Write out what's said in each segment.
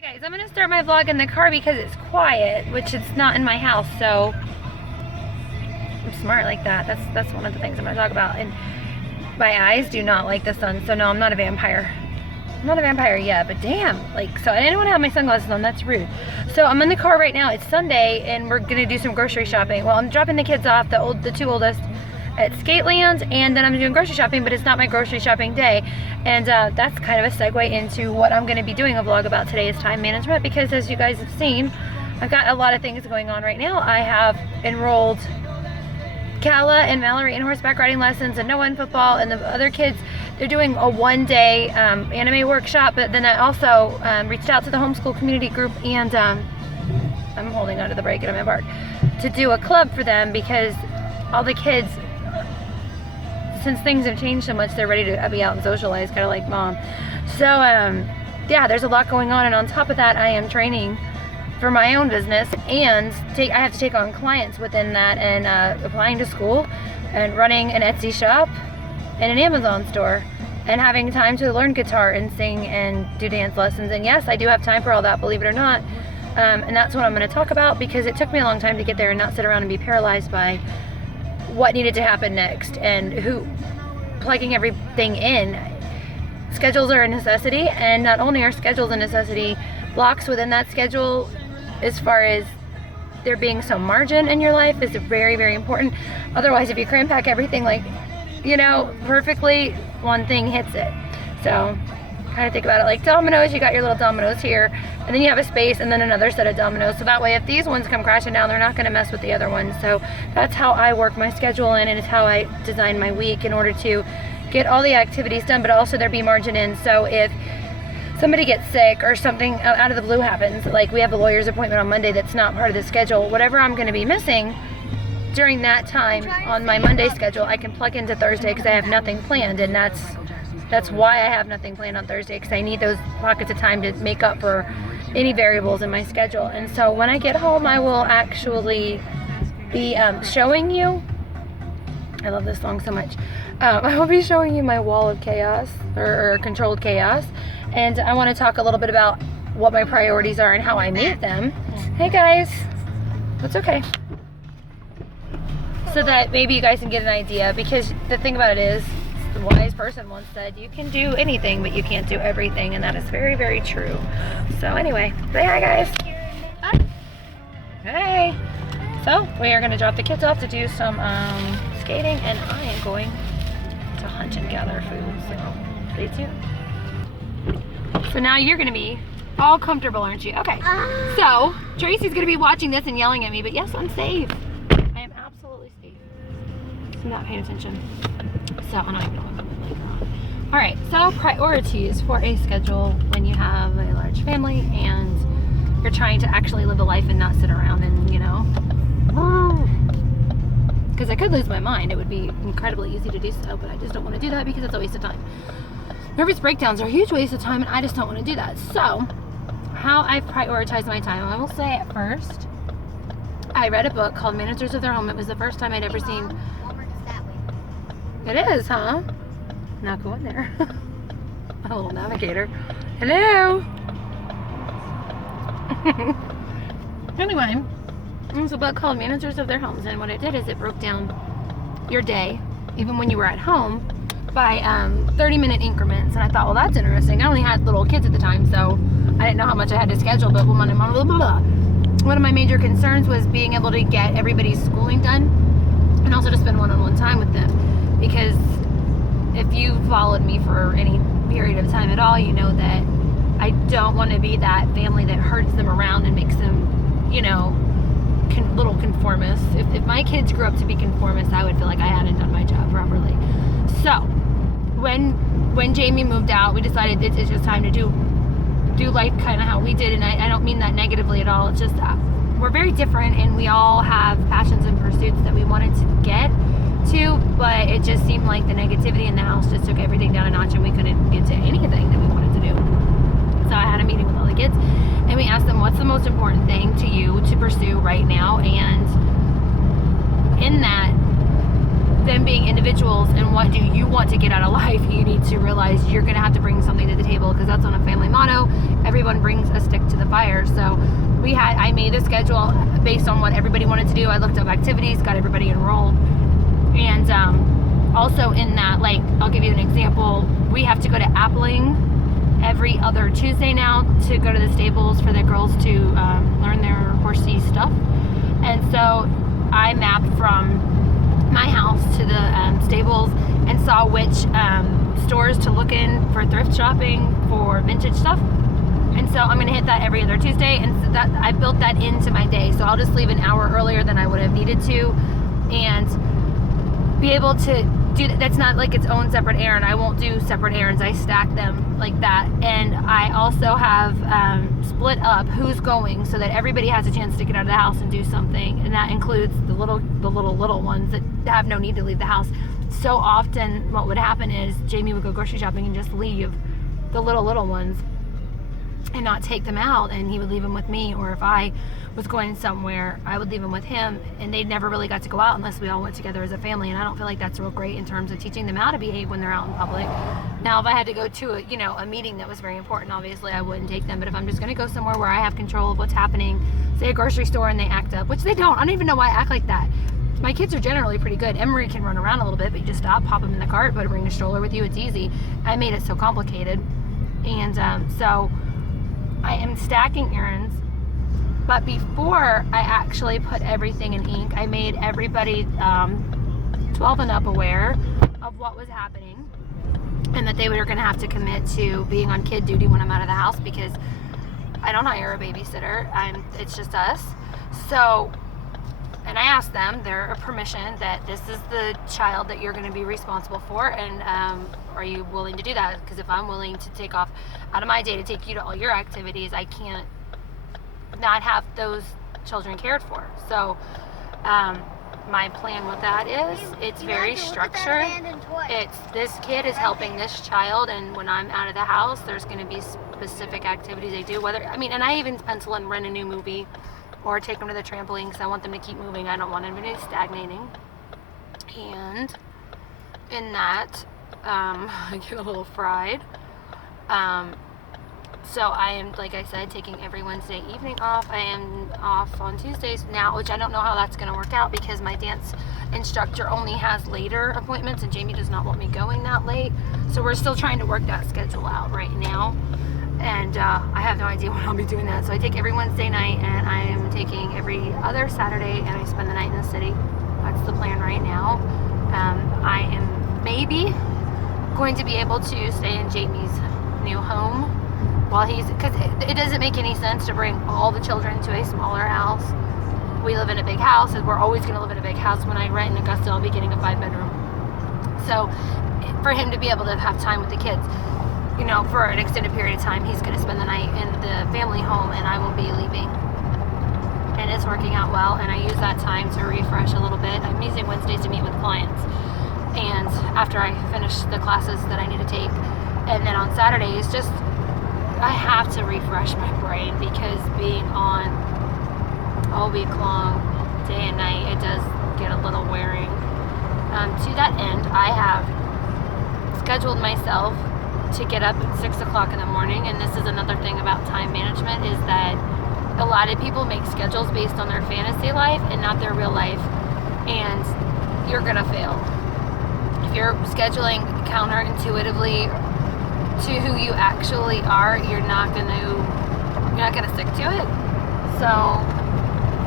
Hey guys, I'm gonna start my vlog in the car because it's quiet, which it's not in my house, so I'm smart like that. That's one of the things I'm gonna talk about. And my eyes do not like the sun, so no, I'm not a vampire. I'm not a vampire yet, but damn, like, so I didn't want to have my sunglasses on, that's rude. So I'm in the car right now, it's Sunday, and we're gonna do some grocery shopping. Well, I'm dropping the kids off, the two oldest, at Skateland, and then I'm doing grocery shopping, but it's not my grocery shopping day. And that's kind of a segue into what I'm gonna be doing a vlog about today is time management, because as you guys have seen, I've got a lot of things going on right now. I have enrolled Kala and Mallory in horseback riding lessons, and Noah in football, and the other kids, they're doing a one-day anime workshop. But then I also reached out to the homeschool community group, and I'm holding onto the brake and I'm embarked to do a club for them, because all the kids, since things have changed so much, they're ready to be out and socialize, kind of like mom. So yeah, there's a lot going on, and on top of that, I am training for my own business, and I have to take on clients within that, and applying to school, and running an Etsy shop and an Amazon store, and having time to learn guitar and sing and do dance lessons. And yes, I do have time for all that, believe it or not. And that's what I'm going to talk about, because it took me a long time to get there and not sit around and be paralyzed by what needed to happen next and plugging everything in. Schedules are a necessity, and not only are schedules a necessity, blocks within that schedule, as far as there being some margin in your life, is very, very important. Otherwise, if you cram pack everything, like, you know, perfectly, one thing hits it. So kind of think about it like dominoes. You got your little dominoes here, and then you have a space, and then another set of dominoes, so that way if these ones come crashing down, they're not going to mess with the other ones. So that's how I work my schedule in, and it's how I design my week in order to get all the activities done, but also there be margin in. So if somebody gets sick or something out of the blue happens, like we have a lawyer's appointment on Monday that's not part of the schedule, whatever I'm going to be missing during that time on my Monday schedule, I can plug into Thursday, because I have nothing planned. And that's why I have nothing planned on Thursday, because I need those pockets of time to make up for any variables in my schedule. And so when I get home, I will actually be showing you, I love this song so much, I will be showing you my wall of chaos, or controlled chaos. And I want to talk a little bit about what my priorities are and how I meet them. Hey guys, that's okay. So that maybe you guys can get an idea, because the thing about it is, the wise person once said, you can do anything, but you can't do everything, and that is very, very true. So anyway, say hi guys. Hi. Hey. So we are going to drop the kids off to do some skating, and I am going to hunt and gather food, so stay tuned. So now you're going to be all comfortable, aren't you? Okay. So Tracy's going to be watching this and yelling at me, but yes, I'm safe. I am absolutely safe. I'm not paying attention. So I don't even know what I'm later on. All right, so priorities for a schedule when you have a large family and you're trying to actually live a life and not sit around and, you know, because I could lose my mind. It would be incredibly easy to do so, but I just don't want to do that, because it's a waste of time. Nervous breakdowns are a huge waste of time, and I just don't want to do that. So how I prioritize my time, I will say at first, I read a book called Managers of Their Home. It was the first time I'd ever seen. It is, huh? Not going there. A little navigator. Hello. Anyway, it was a book called Managers of Their Homes, and what it did is it broke down your day, even when you were at home, by 30-minute increments. And I thought, well, that's interesting. I only had little kids at the time, so I didn't know how much I had to schedule, but one of my major concerns was being able to get everybody's schooling done, and also to spend one-on-one time with them. Because if you followed me for any period of time at all, you know that I don't want to be that family that herds them around and makes them, you know, little conformists. If my kids grew up to be conformists, I would feel like I hadn't done my job properly. So when Jamie moved out, we decided it's just time to do life kind of how we did. And I don't mean that negatively at all. It's just we're very different, and we all have passions and pursuits that we wanted to get to, but it just seemed like the negativity in the house just took everything down a notch, and we couldn't get to anything that we wanted to do. So I had a meeting with all the kids, and we asked them, what's the most important thing to you to pursue right now? And in that, them being individuals and what do you want to get out of life, you need to realize you're going to have to bring something to the table, because that's on a family motto. Everyone brings a stick to the fire. So I made a schedule based on what everybody wanted to do. I looked up activities, got everybody enrolled. And also in that, like, I'll give you an example. We have to go to Appling every other Tuesday now to go to the stables for the girls to learn their horsey stuff. And so I mapped from my house to the stables and saw which stores to look in for thrift shopping for vintage stuff. And so I'm going to hit that every other Tuesday, and so that I built that into my day. So I'll just leave an hour earlier than I would have needed to, and be able to do that. That's not like its own separate errand. I won't do separate errands. I stack them like that. And I also have split up who's going so that everybody has a chance to get out of the house and do something. And that includes the little ones that have no need to leave the house. So often what would happen is Jamie would go grocery shopping and just leave the little ones and not take them out, and he would leave them with me. Or if I was going somewhere, I would leave them with him, and they never really got to go out unless we all went together as a family. And I don't feel like that's real great in terms of teaching them how to behave when they're out in public. Now, if I had to go to a meeting that was very important, obviously I wouldn't take them. But if I'm just going to go somewhere where I have control of what's happening, say a grocery store, and they act up, which they don't. I don't even know why I act like that. My kids are generally pretty good. Emery can run around a little bit, but you just stop, pop them in the cart, bring a stroller with you. It's easy. I made it so complicated. And so I am stacking errands, but before I actually put everything in ink, I made everybody 12 and up aware of what was happening, and that they were going to have to commit to being on kid duty when I'm out of the house, because I don't hire a babysitter. It's just us. So, and I asked them their permission that this is the child that you're going to be responsible for, and are you willing to do that? Because if I'm willing to take off out of my day to take you to all your activities, I can't not have those children cared for. So my plan with that is it's very structured. It's this kid is helping this child, and when I'm out of the house, there's going to be specific activities they do. And I even pencil in rent a new movie or take them to the trampoline, because I want them to keep moving. I don't want them to be stagnating. And in that, I get a little fried. So I am, like I said, taking every Wednesday evening off. I am off on Tuesdays now, which I don't know how that's going to work out, because my dance instructor only has later appointments, and Jamie does not want me going that late. So we're still trying to work that schedule out right now. And I have no idea when I'll be doing that. So I take every Wednesday night, and I am taking every other Saturday, and I spend the night in the city. That's the plan right now. I am maybe going to be able to stay in Jamie's new home while because it doesn't make any sense to bring all the children to a smaller house. We live in a big house, and we're always going to live in a big house. When I rent in Augusta, I'll be getting a 5-bedroom. So for him to be able to have time with the kids, for an extended period of time, he's going to spend the night in the family home, and I will be leaving. And it's working out well, and I use that time to refresh a little bit. I'm using Wednesdays to meet with clients, and after I finish the classes that I need to take. And then on Saturdays, I have to refresh my brain, because being on all week long, day and night, it does get a little wearing. To that end, I have scheduled myself to get up at 6 o'clock in the morning. And this is another thing about time management, is that a lot of people make schedules based on their fantasy life and not their real life, and you're gonna fail. If you're scheduling counterintuitively to who you actually are, you're not gonna stick to it. So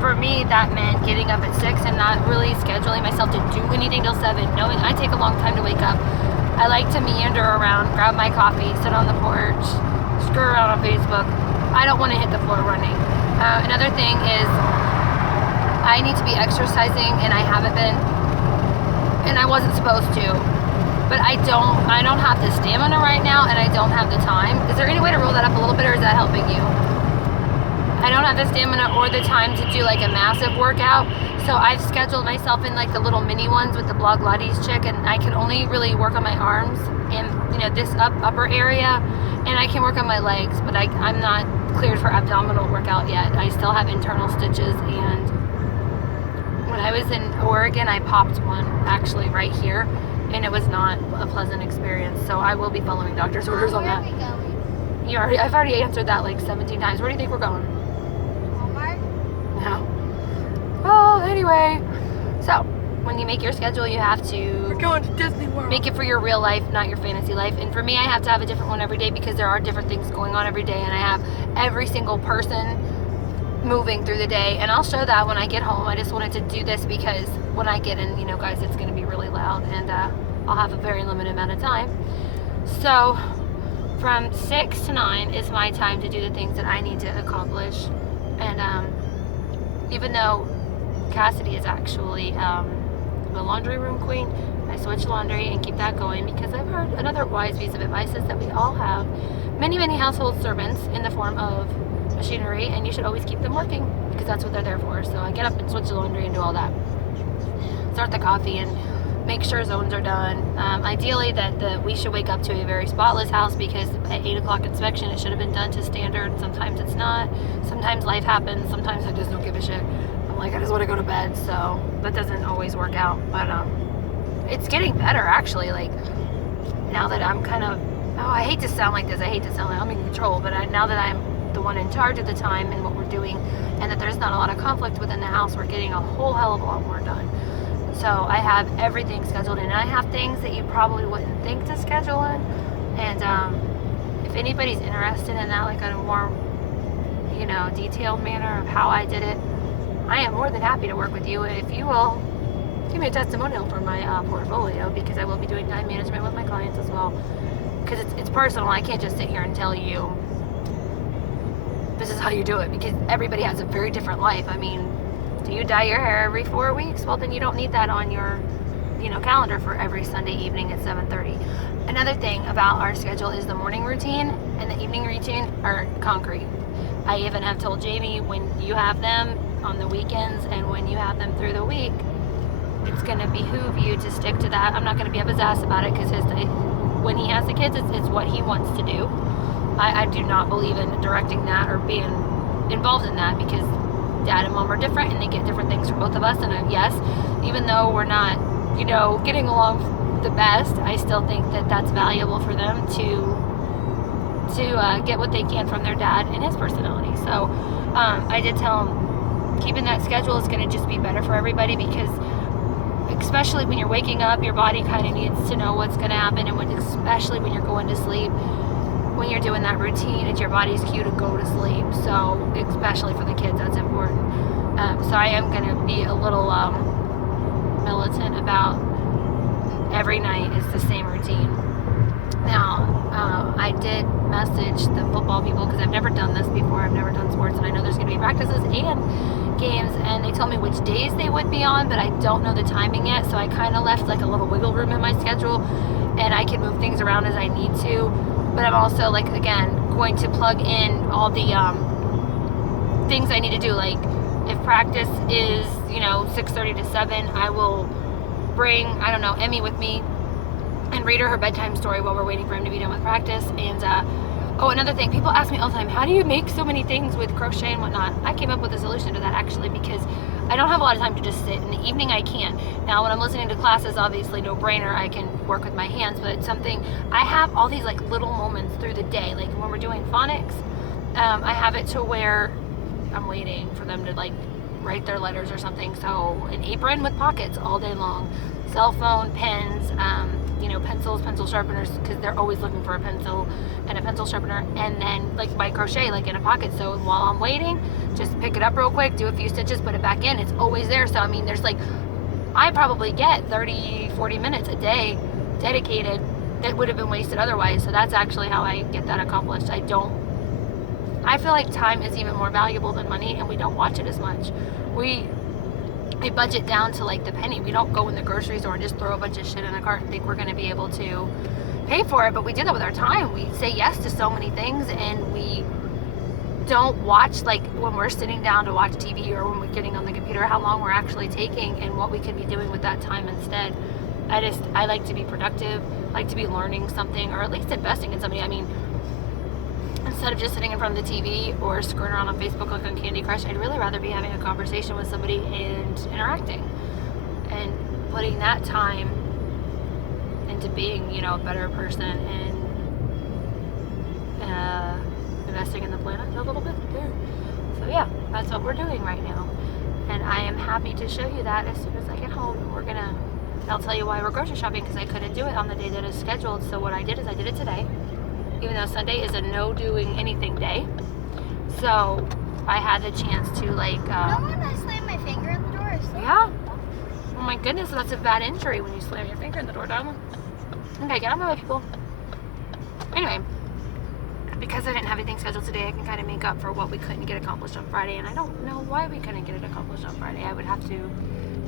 for me, that meant getting up at 6 and not really scheduling myself to do anything till 7, knowing I take a long time to wake up. I like to meander around, grab my coffee, sit on the porch, screw around on Facebook. I don't want to hit the floor running. Another thing is I need to be exercising, and I haven't been, and I wasn't supposed to. But I don't have the stamina right now, and I don't have the time. Is there any way to roll that up a little bit, or is that helping you? I don't have the stamina or the time to do like a massive workout. So I've scheduled myself in like the little mini ones with the Blog Lattes chick, and I can only really work on my arms and this upper area, and I can work on my legs, but I'm not cleared for abdominal workout yet. I still have internal stitches, and When I was in Oregon, I popped one actually right here, and it was not a pleasant experience. So I will be following doctor's orders on that. Where are we going? I've already answered that like 17 times. Where do you think we're going? Walmart? No. Well, anyway, so when you make your schedule, you have to Going to Disney World. make it for your real life, not your fantasy life. And for me, I have to have a different one every day because there are different things going on every day, and I have every single person moving through the day. And I'll show that when I get home. I just wanted to do this because when I get in, guys, it's going to be really loud, and I'll have a very limited amount of time. So from 6 to 9 is my time to do the things that I need to accomplish. And even though Cassidy is actually the laundry room queen, I switch laundry and keep that going because I've heard another wise piece of advice is that we all have many, many household servants in the form of machinery, and you should always keep them working because that's what they're there for. So I get up and switch the laundry and do all that. Start the coffee and make sure zones are done. Ideally, that we should wake up to a very spotless house because at 8 o'clock inspection, it should have been done to standard. Sometimes it's not. Sometimes life happens. Sometimes I just don't give a shit. I'm like, I just want to go to bed. So that doesn't always work out. But it's getting better, actually. Like, now that I'm kind of, I hate to sound like this. I hate to sound like I'm in control. But now that I'm the one in charge of the time and what we're doing, and that there's not a lot of conflict within the house, we're getting a whole hell of a lot more done. So I have everything scheduled in, and I have things that you probably wouldn't think to schedule in. And if anybody's interested in that, like in a more, detailed manner of how I did it, I am more than happy to work with you. If you will give me a testimonial for my portfolio, because I will be doing time management with my clients as well. Because it's personal. I can't just sit here and tell you this is how you do it, because everybody has a very different life. I mean, do you dye your hair every 4 weeks? Well, then you don't need that on your, calendar for every Sunday evening at 7:30. Another thing about our schedule is the morning routine and the evening routine are concrete. I even have told Jamie, when you have them on the weekends and when you have them through the week, it's going to behoove you to stick to that. I'm not going to be up his ass about it because when he has the kids, it's what he wants to do. I do not believe in directing that or being involved in that because Dad and Mom are different and they get different things from both of us. And yes, even though we're not, getting along the best, I still think that that's valuable for them to get what they can from their dad and his personality. So I did tell him keeping that schedule is going to just be better for everybody because especially when you're waking up, your body kind of needs to know what's going to happen, and especially when you're going to sleep. When you're doing that routine, it's your body's cue to go to sleep. So, especially for the kids, that's important. So I am going to be a little militant about every night is the same routine. Now, I did message the football people because I've never done this before. I've never done sports, and I know there's going to be practices and games, and they told me which days they would be on, but I don't know the timing yet. So I kind of left like a little wiggle room in my schedule, and I can move things around as I need to. But I'm also, like, again, going to plug in all the things I need to do. Like, if practice is, 6:30 to 7, I will bring, Emmy with me and read her bedtime story while we're waiting for him to be done with practice. And, another thing, people ask me all the time, how do you make so many things with crochet and whatnot? I came up with a solution to that, actually, because I don't have a lot of time to just sit. In the evening, I can. Now, when I'm listening to classes, obviously, no brainer, I can work with my hands, but it's something, I have all these, like, little moments through the day. Like, when we're doing phonics, I have it to where I'm waiting for them to, like, write their letters or something. So, an apron with pockets all day long. Cell phone, pens, pencils, pencil sharpeners, because they're always looking for a pencil and a pencil sharpener, and then like my crochet like in a pocket, so while I'm waiting, just pick it up real quick, do a few stitches, put it back in, it's always there. So I mean, there's like, I probably get 30-40 minutes a day dedicated that would have been wasted otherwise. So that's actually how I get that accomplished. I feel like time is even more valuable than money, and we don't watch it as much. We budget down to like the penny. We don't go in the grocery store and just throw a bunch of shit in a cart and think we're going to be able to pay for it, but we do that with our time. We say yes to so many things, and we don't watch, like when we're sitting down to watch TV or when we're getting on the computer, how long we're actually taking and what we could be doing with that time instead. I like to be productive, like to be learning something, or at least investing in somebody. I mean, instead of just sitting in front of the TV or screwing around on Facebook like on Candy Crush, I'd really rather be having a conversation with somebody and interacting and putting that time into being, you know, a better person and investing in the planet a little bit there. So yeah, that's what we're doing right now. And I am happy to show you that as soon as I get home. I'll tell you why we're grocery shopping, because I couldn't do it on the day that is scheduled. So what I did is I did it today, even though Sunday is a no doing anything day. So I had the chance to like, You know when I slammed my finger in the door? I slammed yeah. Oh my goodness, that's a bad injury when you slam your finger in the door, darling. Okay, get on my way, people. Anyway, because I didn't have anything scheduled today, I can kind of make up for what we couldn't get accomplished on Friday. And I don't know why we couldn't get it accomplished on Friday. I would have to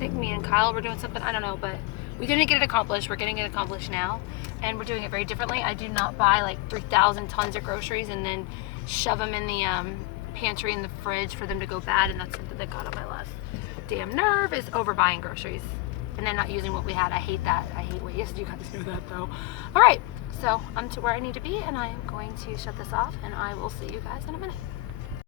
think me and Kyle were doing something. I don't know, but we didn't get it accomplished. We're getting it accomplished now. And we're doing it very differently. I do not buy like 3,000 tons of groceries and then shove them in the pantry in the fridge for them to go bad. And that's something that got on my last damn nerve, is overbuying groceries and then not using what we had. I hate that. I hate waste. You guys know that though. All right, so I'm to where I need to be, and I am going to shut this off, and I will see you guys in a minute.